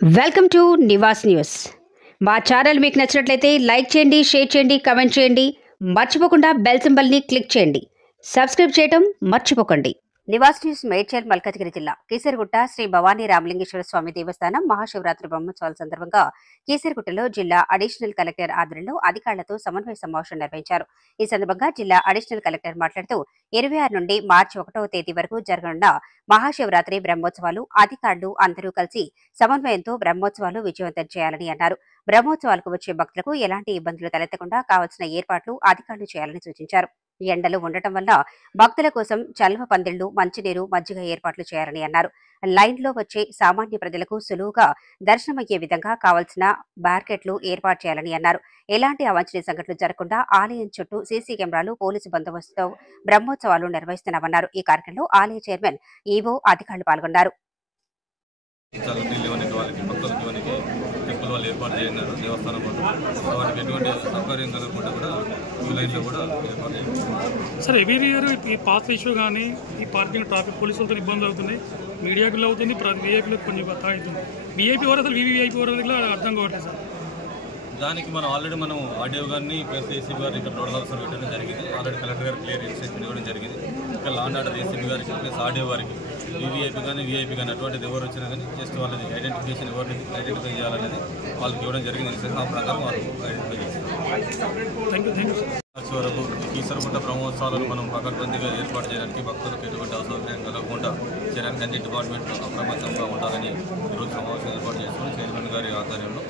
Welcome to Nivas news. మా channel మీకు నచ్చినట్లయితే లైక్ చేయండి, షేర్ చేయండి, కామెంట్ చేయండి. మర్చిపోకుండా బెల్ సింబల్ని క్లిక్ చేయండి. సబ్స్క్రైబ్ చేయటం మర్చిపోకండి. నివాస్ న్యూస్ మేడ్చల్ మల్కాజ్గిరి జిల్లా కీసరగుట్ట శ్రీ భవానీ రామలింగేశ్వర స్వామి దేవస్థానం మహాశివరాత్రి బ్రహ్మోత్సవాల సందర్భంగా కీసరగుట్టలో జిల్లా అడిషనల్ కలెక్టర్ ఆధ్వర్యంలో అధికారులతో సమన్వయ సమావేశం నిర్వహించారు. ఈ సందర్భంగా జిల్లా అడిషనల్ కలెక్టర్ మాట్లాడుతూ 26 నుండి మార్చి 1వ తేదీ వరకు జరగనున్న మహాశివరాత్రి బ్రహ్మోత్సవాలు అధికారులు అందరూ కలిసి సమన్వయంతో బ్రహ్మోత్సవాలు విజయవంతం చేయాలని అన్నారు. బ్రహ్మోత్సవాలకు వచ్చే భక్తులకు ఎలాంటి ఇబ్బందులు తలెత్తకుండా కావాల్సిన ఏర్పాట్లు అధికారులు చేయాలని సూచించారు. ఎండలు ఉండటం వల్ల భక్తుల కోసం చల్వ పందిళ్లు, మంచినీరు, మజ్జిగ ఏర్పాట్లు చేయాలని అన్నారు. లైన్లో వచ్చే సామాన్య ప్రజలకు సులువుగా దర్శనమయ్యే విధంగా కావాల్సిన బార్కెట్లు ఏర్పాటు చేయాలని అన్నారు. ఎలాంటి అవాంఛనీయ సంఘటనలు జరగకుండా ఆలయం చుట్టూ సీసీ కెమెరాలు, పోలీసు బందోబస్తుతో బ్రహ్మోత్సవాలు నిర్వహిస్తున్నామన్నారు. ఈ కార్యక్రమంలో ఆలయ చైర్మన్, ఈవో, అధికారులు పాల్గొన్నారు. వాళ్ళు ఏర్పాటు చేయన్నారు దేవస్థానం వాటికి ఎటువంటి సౌకర్యం కలగకుండా కూడా క్యూ లైన్లో కూడా ఏర్పాటు చేయాలి. సార్ ఎవ్రీ ఇయర్ ఈ పాస్ ఇష్యూ కానీ ఈ పార్కింగ్ ట్రాఫిక్ పోలీసులతో ఇబ్బందులు అవుతున్నాయి, మీడియాకి అవుతుంది, వీఐపీలకు కొంచెం అవుతుంది. వీఐపీ వారు అసలు వీవీఐపీ వారు అర్థం కావట్లేదు సార్. దానికి మనం ఆల్రెడీ ఆర్డీఓ గారిని ప్లస్ ఏసీబీ గారిని ఇక్కడ నోడల్ ఆఫీసర్ పెట్టడం జరిగింది. ఆల్రెడీ కలెక్టర్ గారు క్లియర్ ఇన్స్ట్రక్షన్ ఇవ్వడం జరిగింది. ఇక్కడ లా అండ్ ఆర్డర్ ఏసీబీ గారికి ప్లస్ ఆర్డీఓ గారికి వీవీఐపీ కానీ వీఐపీ కానీ అటువంటిది ఎవరు వచ్చినా కానీ జస్ట్ వాళ్ళది ఐడెంటిఫికేషన్ ఎవరిని ఐడెంటిఫై చేయాలనేది వాళ్ళకి ఇవ్వడం జరిగింది. ఆ ప్రకారం వాళ్ళు ఐడెంటిఫై చేస్తారు. వరకు కీసరగుట్ట బ్రహ్మోత్సవాలను మనం పకడ్బందీగా ఏర్పాటు చేయడానికి భక్తులకు ఎటువంటి అసౌకర్యం కలగకుండా చేయడానికి అన్ని డిపార్ట్మెంట్ అప్రమత్తంగా ఉండాలని ఈరోజు సమావేశం ఏర్పాటు చేసుకుని చైర్మన్ గారి ఆధ్వర్యంలో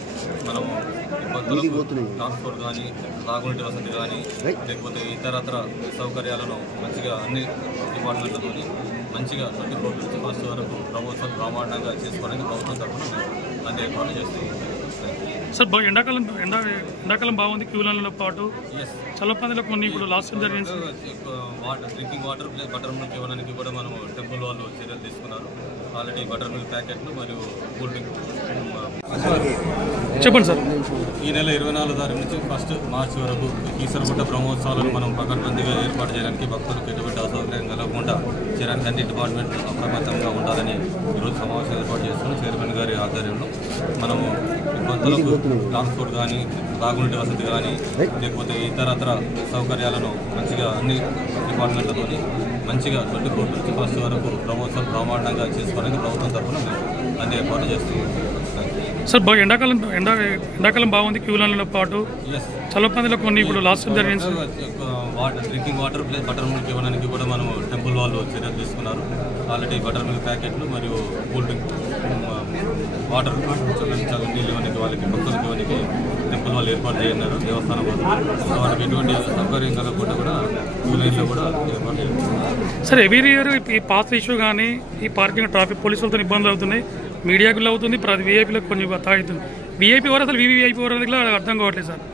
మనము భక్తులకు ట్రాన్స్పోర్ట్ కానీ, తాగునీటి వసతి కానీ, లేకపోతే ఇతరత్ర సౌకర్యాలను మంచిగా అన్ని డిపార్ట్మెంట్లతో మంచిగా 24 నుంచి 1st వరకు బ్రహ్మోత్సవం బ్రహ్మాండంగా చేసుకోవడానికి ప్రభుత్వం తరఫున అన్ని ఏర్పాట్లు చేస్తుంది. సార్ ఎండాకాలం బాగుంది, క్యూలతో పాటు చల్లపందిలో కొన్ని ఇప్పుడు లాస్ట్ జరిగింది. Drinking water plus butter milk ఇవ్వడానికి కూడా మనం టెంపుల్ వాళ్ళు చర్యలు తీసుకున్నారు. ఆల్రెడీ బటర్ మిల్క్ ప్యాకెట్లు మరియు కూల్ డ్రింక్ చెప్పండి సార్. ఈ నెల 24వ తారీఖు నుంచి 1st మార్చి వరకు కీసరగుట్ట బ్రహ్మోత్సవాలను మనం పకడ్బందీగా ఏర్పాటు చేయడానికి భక్తులకు ఎటువంటి అసౌకర్యం కలగకుండా చేయడానికి అన్ని డిపార్ట్మెంట్ అప్రమత్తంగా ఉండాలని ఈరోజు సమావేశం ఏర్పాటు చేస్తున్నాం. చైర్మన్ గారి ఆధ్వర్యంలో మనము భక్తులకు ట్రాన్స్పోర్ట్ కానీ, తాగునీటి వసతి కానీ, లేకపోతే ఇతరత్ర సౌకర్యాలను మంచిగా అన్ని డిపార్ట్మెంట్లతో మంచిగా 24 నుంచి 1st వరకు బ్రహ్మోత్సవం బ్రహ్మాండంగా చేసుకోవడానికి ప్రభుత్వం తరఫున అన్ని ఏర్పాటు చేస్తున్నాం. సార్ ఎండాకాలం బాగుంది, క్యూలతో పాటు చల్లపందిలో కొన్ని ఇప్పుడు లాస్ట్ జరిగింది. Drinking water plus butter milk ఇవ్వడానికి కూడా మనం టెంపుల్ వాళ్ళు చర్యలు తీసుకున్నారు. ఆల్రెడీ బటర్ మిల్క్ ప్యాకెట్లు మరియు కూల్ డ్రింక్ వాటర్ నీళ్ళు ఇవ్వడానికి వాళ్ళకి భక్తులకు ఇవ్వడానికి టెంపుల్ వాళ్ళు ఏర్పాటు చేయన్నారు దేవస్థానం వాళ్ళు. వాటికి ఎటువంటి సౌకర్యం కలగకుండా కూడా క్యూలైన్లో కూడా ఏర్పాటు చేయాలి. సార్ ఎవ్రీ ఇయర్ ఈ పాస్ ఇష్యూ కానీ ఈ పార్కింగ్ ట్రాఫిక్ పోలీసులతో ఇబ్బందులు అవుతున్నాయి, మీడియాకి అవుతుంది, వీఐపీలకు కొంచెం అవుతుంది. వీఐపీ వారు అసలు వీవీఐపీ వారు అర్థం కావట్లేదు సార్.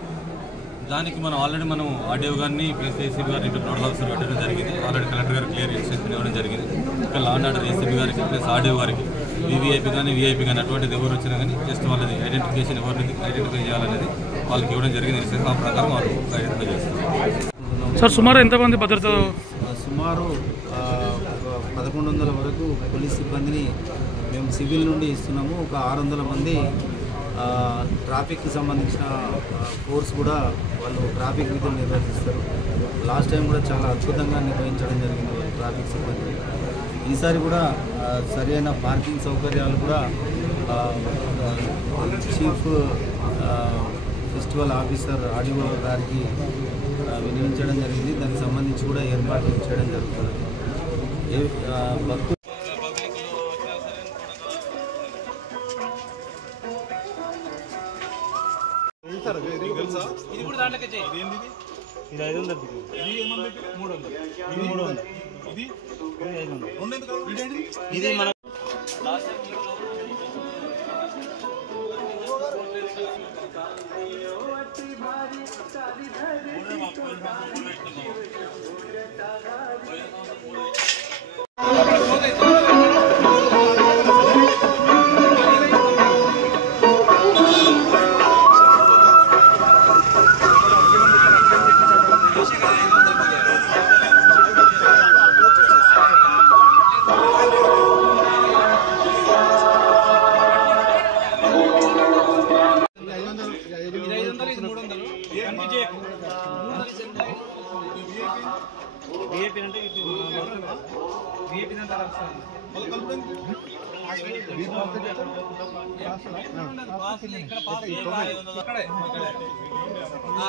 దానికి మనం ఆల్రెడీ ఆర్డీఓ గారిని ప్లస్ ఏసీబీ గారిని ఇక్కడ నోడల్ ఆఫీసర్ పెట్టడం జరిగింది. ఆల్రెడీ కలెక్టర్ గారు క్లియర్ ఇన్స్ట్రక్షన్ ఇవ్వడం జరిగింది. ఇక్కడ లా అండ్ ఆర్డర్ ఏసీబీ గారికి ప్లస్ ఆర్డీఓ గారికి వీవీఐపీ కానీ వీఐపీ కానీ అటువంటిది ఎవరు వచ్చినా కానీ జస్ట్ వాళ్ళది ఐడెంటిఫికేషన్ ఎవరిని ఐడెంటిఫై చేయాలనేది వాళ్ళకి ఇవ్వడం జరిగింది. ఆ ప్రకారం వాళ్ళు ఐడెంటిఫై చేస్తారు. సార్ సుమారు ఎంతమంది భద్రత? సుమారు 1100 వరకు పోలీస్ సిబ్బందిని మేము సివిల్ నుండి ఇస్తున్నాము. ఒక 600 మంది ట్రాఫిక్కి సంబంధించిన ఫోర్స్ కూడా వాళ్ళు ట్రాఫిక్ విధులు నిర్వహిస్తారు. లాస్ట్ టైం కూడా చాలా అద్భుతంగా నిర్వహించడం జరిగింది వాళ్ళు ట్రాఫిక్ సిబ్బంది. ఈసారి కూడా సరైన పార్కింగ్ సౌకర్యాలు కూడా చీఫ్ ఫెస్టివల్ ఆఫీసర్ ఆర్డీఓ గారికి వినియోగించడం జరిగింది. దానికి సంబంధించి కూడా ఏర్పాట్లు చేయడం జరుగుతుంది. భక్తులు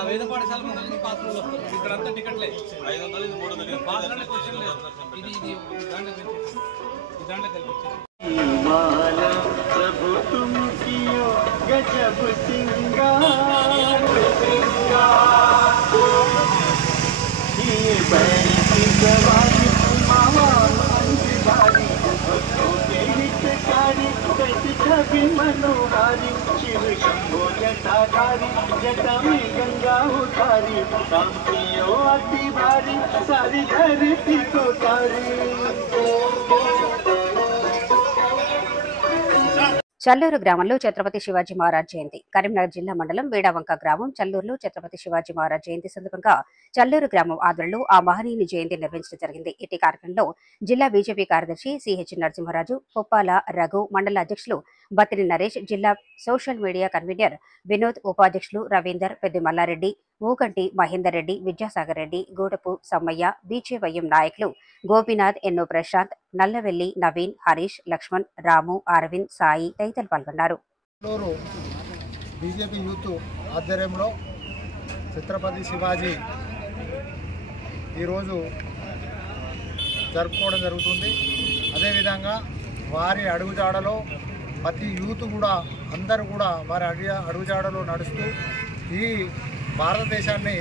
వేద పాఠశాల ముందు పాస్ ఇక్కడ అంతా టికెట్లే 500 ఇది 300 పాస్ ఇది దాంట్లో प्रभु तुम कियो गजब सिंगार ये बैठी सवारी मावान अंजवारी भक्तों के हितकारी कैसी छवि मनोहारी शिव शंभो जटाधारी जटा में गंगा उतारी काम कियो अति भारी सारी धरती को तारी। చల్లూరు గ్రామంలో ఛత్రపతి శివాజీ మహారాజ్ జయంతి. కరీంనగర్ జిల్లా మండలం వేడావంక గ్రామం చల్లూరులో ఛత్రపతి శివాజీ మహారాజ్ జయంతి సందర్భంగా చల్లూరు గ్రామం ఆధ్వర్యంలో ఆ మహనీయుని జయంతి నిర్వహించడం జరిగింది. ఇటీ కార్యక్రమంలో జిల్లా బీజేపీ కార్యదర్శి సిహెచ్ నరసింహరాజు, పొప్పాల రఘు, మండల అధ్యక్షులు బత్తిని నరేష్, జిల్లా సోషల్ మీడియా కన్వీనర్ వినోద్, ఉపాధ్యక్షులు రవీందర్, పెద్ది మల్లారెడ్డి, ఊకంటి మహేందర్ రెడ్డి, విద్యాసాగర్ రెడ్డి, గూడపు సమ్మయ్య, బీజేవైఎం నాయకులు గోపీనాథ్, ఎన్నో ప్రశాంత్, నల్లవెల్లి, నవీన్, హరీష్, లక్ష్మణ్, రాము, అరవింద్, సాయి తదితరులు పాల్గొన్నారు. బీజేపీ యూత్ ఆధ్వర్యంలో ఛత్రపతి శివాజీ ఈరోజు జరుపుకోవడం జరుగుతుంది. అదేవిధంగా వారి అడుగుజాడలో ప్రతి యూత్ కూడా అందరూ కూడా వారి అడుగుజాడలో నడుస్తూ ఈ భారతదేశాన్ని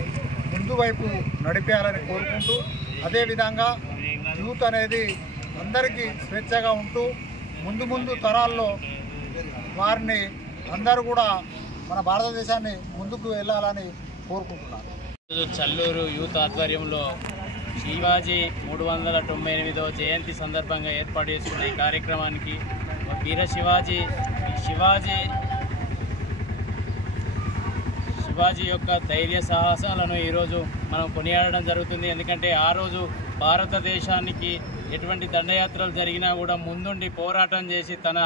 ముందు వైపు నడిపేయాలని కోరుకుంటూ, అదేవిధంగా యూత్ అనేది అందరికీ స్వేచ్ఛగా ఉంటూ ముందు తరాల్లో వారిని అందరూ కూడా మన భారతదేశాన్ని ముందుకు వెళ్ళాలని కోరుకుంటున్నారు. చల్లూరు యూత్ ఆధ్వర్యంలో శివాజీ 398వ జయంతి సందర్భంగా ఏర్పాటు చేసుకున్న ఈ కార్యక్రమానికి వీర శివాజీ యొక్క ధైర్య సాహసాలను ఈరోజు మనం కొనియాడడం జరుగుతుంది. ఎందుకంటే ఆ రోజు భారతదేశానికి ఎటువంటి దండయాత్రలు జరిగినా కూడా ముందుండి పోరాటం చేసి తన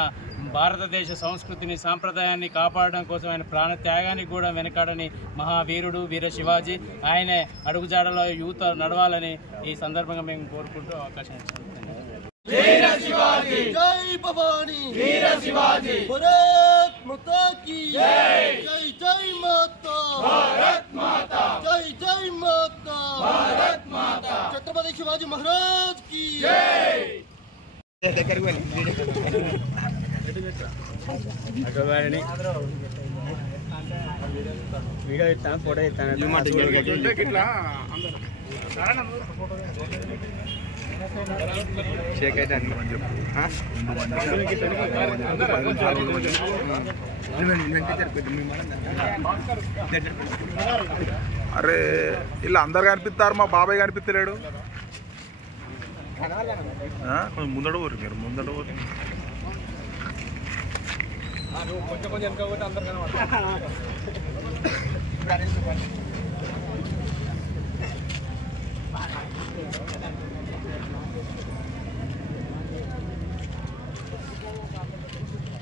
భారతదేశ సంస్కృతిని, సాంప్రదాయాన్ని కాపాడడం కోసం ఆయన ప్రాణ త్యాగానికి కూడా వెనకాడని మహావీరుడు వీర శివాజీ. ఆయనే అడుగుజాడలో యూత్ నడవాలని ఈ సందర్భంగా మేము కోరుకుంటూ అవకాశం ఇచ్చాము. వీర శివాజీ జై భవానీ, వీర శివాజీ భారత్ మాతా కీ జై, జై జై మాతా భారత్ మాతా, జై జై మాతా భారత్ మాతా, ఛత్రపతి శివాజీ మహారాజ్ కీ జై. దగ్గరికి వెళ్ళి వీడియో ఇస్తాను, ఫోటో ఇస్తాను. అరే ఇలా అందరు కనిపిస్తారు, మా బాబాయ్ కనిపిస్తలేడు. కొంచెం ముందడ ఊరు, మీరు ముందడ ఊరు. కొంచెం వెనక పోతే అందరు కనబడతారు.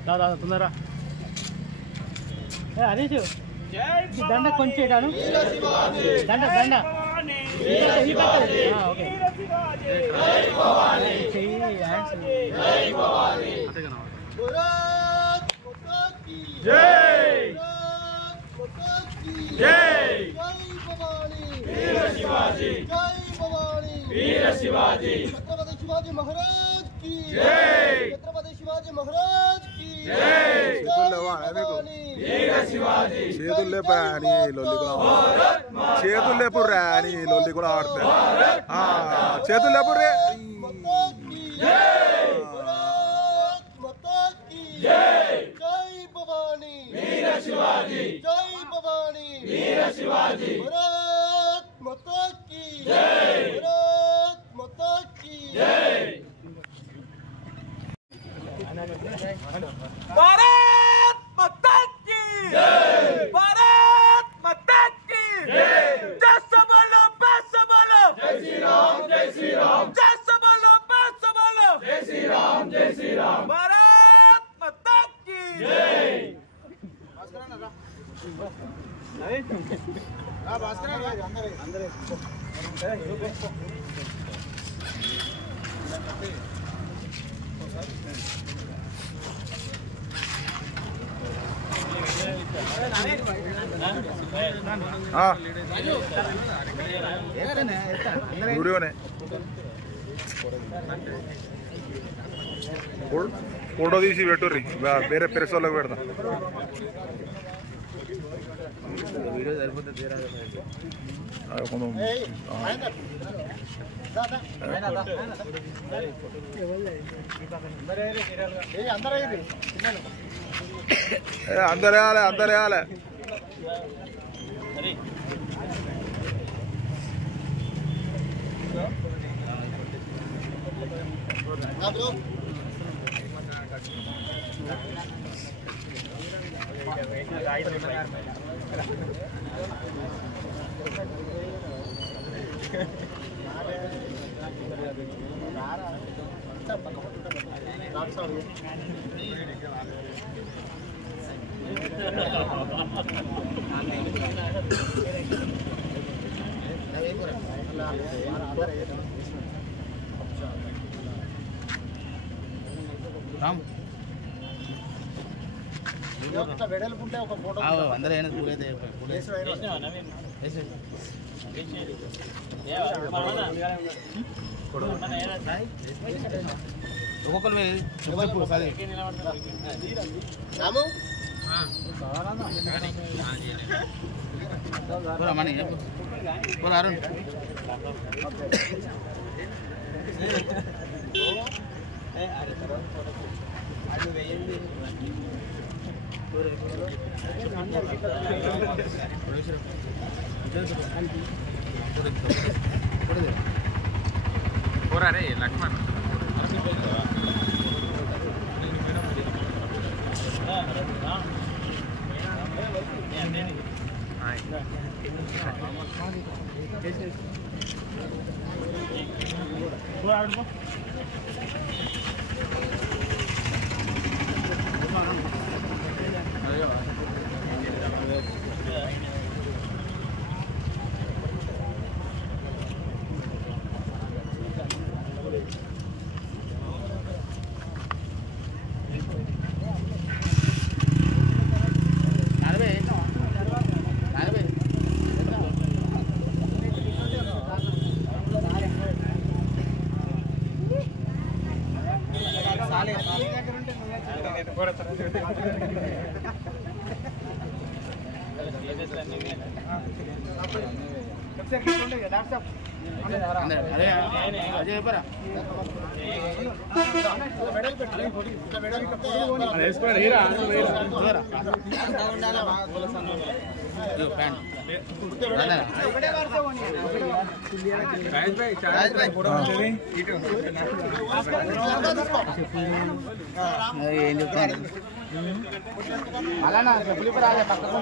దాదా తొందరరా హరీష్, దండ కొంచెం దండ దండ ఛత్రపతి శివాజీ మహారాజ్ కి జై, ఛత్రపతి శివాజీ మహారాజ్ కి జై. చేతులు లేపా అని లొల్లి కూడా, చేతులు లేపుర్రా అని లొల్లి కూడా ఆడతా. చేతులు లేపుర్రే. జై భవానీ, వీర శివాజీ, జై భవానీ, వీర శివాజీ, భారత్ మాతా కీ జై, భారత్ మాతా కీ జై. भारत माता की जय, भारत माता की जय. जय सबलो बस सबलो, जय श्री राम, जय श्री राम. जय सबलो बस सबलो, जय श्री राम, जय श्री राम. भारत माता की जय. వీడియోనే ఫోటో తీసి పెట్టుర్రి వేరే ప్రెస్ వాళ్ళకి పెడదాం. వీడియో సరిపోతుంది అందరేయాలి అందరేయాలి. వెడల్పుంటే ఒక ఫోటో అందరూ ఒక్కొక్కరు అరుణ్ పోరా రే లక్ష్మణ్ ఏం చెప్తాను అలానా చెప్పులు రాలే పక్కకు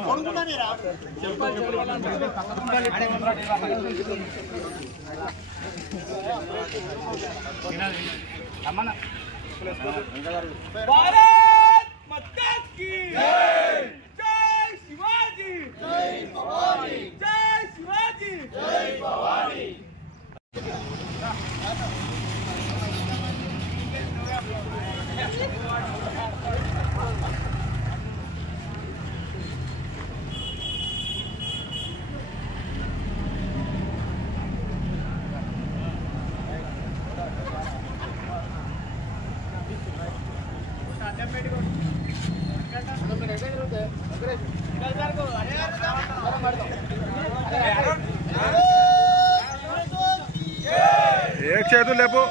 అమ్మన్న भारत माता की जय जय शिवाजी जय भवानी जय शिवाजी जय भवानी एक చేతులు లేపు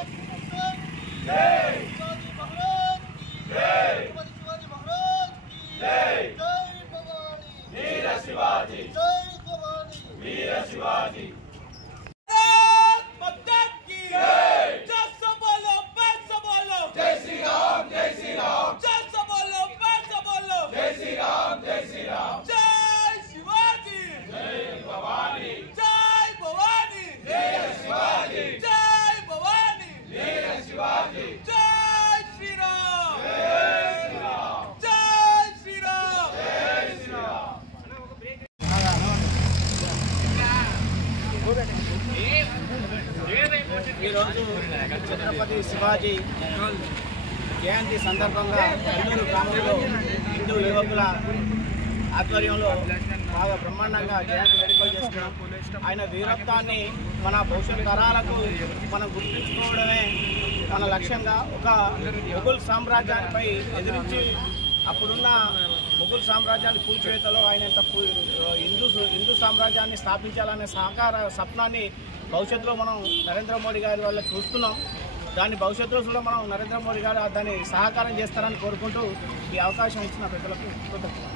ఈరోజు ఛత్రపతి శివాజీ జయంతి సందర్భంగా నెల్లూరు గ్రామంలో హిందూ యువకుల ఆధ్వర్యంలో బాగా బ్రహ్మాండంగా జయంతి వేడుకలు చేస్తున్నాం. ఆయన వీరత్వాన్ని మన భవిష్యత్ తరాలకు మనం గుర్తుంచుకోవడమే మన లక్ష్యంగా. ఒక మొఘల్ సామ్రాజ్యానిపై ఎదిరించి అప్పుడున్న మొఘల్ సామ్రాజ్యాన్ని కూల్చివేతలో ఆయన హిందూ సామ్రాజ్యాన్ని స్థాపించాలనే స్వప్నాన్ని భవిష్యత్తులో మనం నరేంద్ర మోడీ గారి వల్ల చూస్తున్నాం. దాన్ని భవిష్యత్తులో కూడా మనం నరేంద్ర మోడీ గారు దాన్ని సహకారం చేస్తారని కోరుకుంటూ ఈ అవకాశం ఇచ్చిన ప్రజలకు కృతజ్ఞతలు.